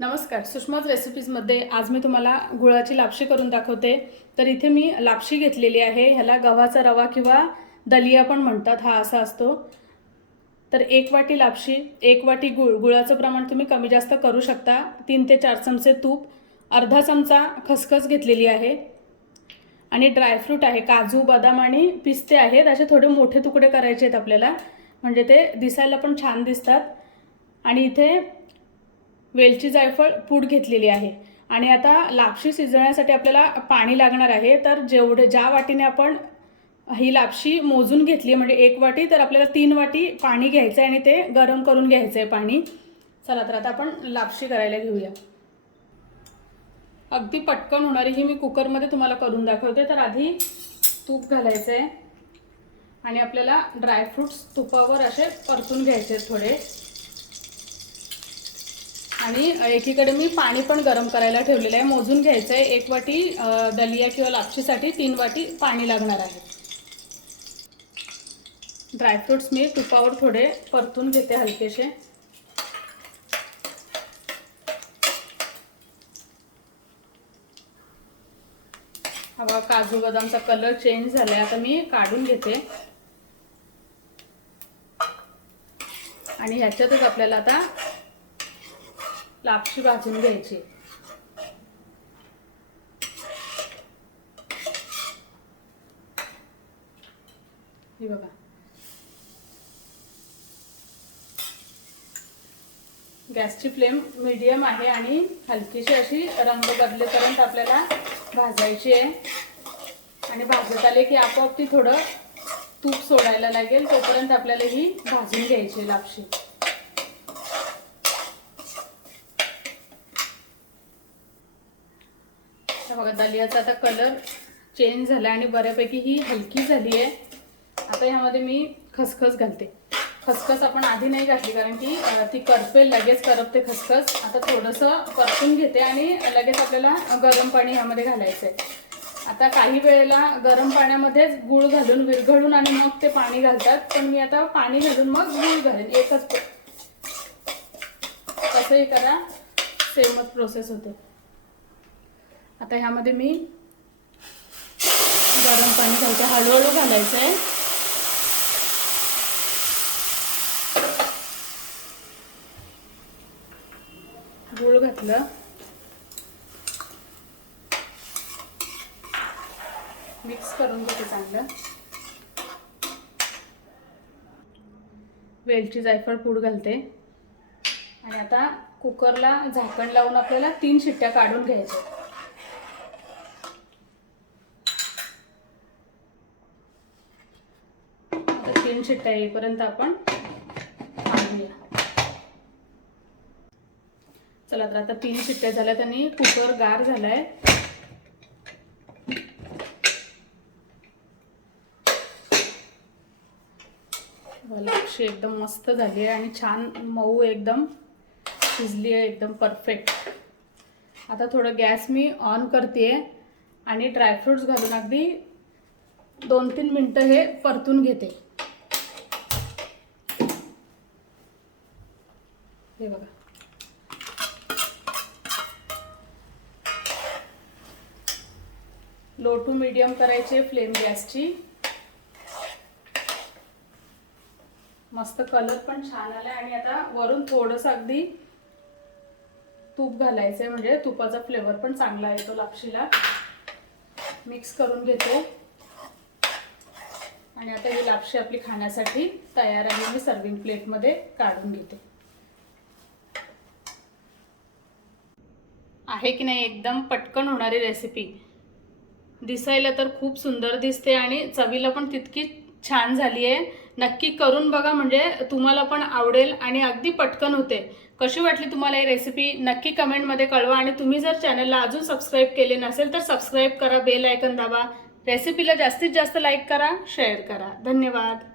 नमस्कार सुषमाज रेसिपीजमध्ये आज मी तुम्हाला गुळाची लापशी करून दाखवते. तर इथे मी लापशी घेतलेली आहे. ह्याला गव्हाचा रवा किंवा दलिया पण म्हणतात हा असा असतो. तर एक वाटी लापशी एक वाटी गुळ. गुळाचं प्रमाण तुम्ही कमी जास्त करू शकता. तीन ते चार चमचे तूप अर्धा चमचा खसखस घेतलेली आहे. आणि ड्रायफ्रूट आहे काजू बदाम आणि पिस्ते आहेत. असे थोडे मोठे तुकडे करायचे आहेत आपल्याला. म्हणजे ते दिसायला पण छान दिसतात. आणि इथे वेलची जायफळ पूड घेतलेली आहे. आणि आता लापशी शिजवण्यासाठी आपल्याला पाणी लागणार आहे. तर जेवढे ज्या वाटीने आपण ही लापशी मोजून घेतली म्हणजे एक वाटी तर आपल्याला तीन वाटी पाणी घ्यायचं आहे आणि ते गरम करून घ्यायचं आहे पाणी. चला तर आता आपण लापशी करायला घेऊया. अगदी पटकन होणारी ही मी कुकरमध्ये तुम्हाला करून दाखवते. तर आधी तूप घालायचं आहे आणि आपल्याला ड्रायफ्रुट्स तुपावर असे परतून घ्यायचे आहेत थोडे. आणि एकीकडे मी पाणी पण गरम करायला ठेवलेलं आहे. मोजून घ्यायचं आहे एक वाटी दलिया किंवा लापशीसाठी तीन वाटी पाणी लागणार आहे. ड्रायफ्रुट्स मी तुपावर थोडे परतून घेते हलकेसे. हवा काजू बदामचा कलर चेंज झालाय. आता मी काढून घेते. आणि ह्याच्यातच आपल्याला आता लापशी भाजून घ्यायची. हे बघा. गॅसची फ्लेम मीडियम आहे आणि हलकीशी अशी रंग बदलेपर्यंत आपल्याला भाजायची आहे. आणि भाजत आले की आपोआप ती थोडं तूप सोडायला लागेल तोपर्यंत आपल्याला ही भाजून घ्यायची लापशी. बघा दलियाचा आता कलर चेंज झाला आणि बऱ्यापैकी ही हलकी झाली आहे आता ह्यामध्ये मी खसखस घालते. खसखस आपण आधी नाही घातली कारण की ती करपेल लगेच करपते खसखस. आता थोडंसं परतून घेते आणि लगेच आपल्याला गरम पाणी ह्यामध्ये घालायचं आहे आता काही वेळेला गरम पाण्यामध्येच गूळ घालून विरघळून आणि मग ते पाणी घालतात. पण मी आता पाणी घालून मग गूळ घालेन एकच तसंही करा सेमच प्रोसेस होते. आता ह्यामध्ये मी गरम पाणी घालते. हळूहळू घालायचं आहे. गूळ घातलं. मिक्स करून घेते चांगलं. वेलची जायफळ पूड घालते. आणि आता कुकरला झाकण लावून आपल्याला तीन शिट्ट्या काढून घ्यायच्या आता तीन शिट्ट्या येईपर्यंत आपण थांबूया चला तर आता तीन शिट्ट्या झाल्यात आणि कुकर गार झालाय. लापशी एकदम मस्त झाली आहे आणि छान मऊ एकदम शिजली आहे एकदम परफेक्ट आता थोडं गॅस मी ऑन करते आणि ड्रायफ्रुट्स घालून अगदी दोन तीन मिनटं हे परतून घेते. हे बघा. लो टू मीडियम करायचे फ्लेम गॅसची मस्त कलर पण छान आलाय आणि आता वरून थोडंसं अगदी तूप घालायचंय म्हणजे तुपाचा फ्लेवर पण चांगला येतो लापशीला. मिक्स करून घेते. आणि आता ही लापशी आपली खाण्यासाठी तयार आहे मी सर्विंग प्लेटमध्ये काढून घेते. आहे की नाही एकदम पटकन होणारी रेसिपी दिसायला तर खूप सुंदर दिसते आणि चवीला पण तितकी छान झाली आहे. नक्की करून बघा म्हणजे तुम्हाला पण आवडेल आणि अगदी पटकन होते. कशी वाटली तुम्हाला ही रेसिपी नक्की कमेंटमध्ये कळवा आणि तुम्ही जर चॅनलला अजून सबस्क्राईब केले नसेल तर सबस्क्राईब करा बेल आयकन दाबा. रेसिपीला जास्तीत जास्त लाईक करा शेअर करा. धन्यवाद.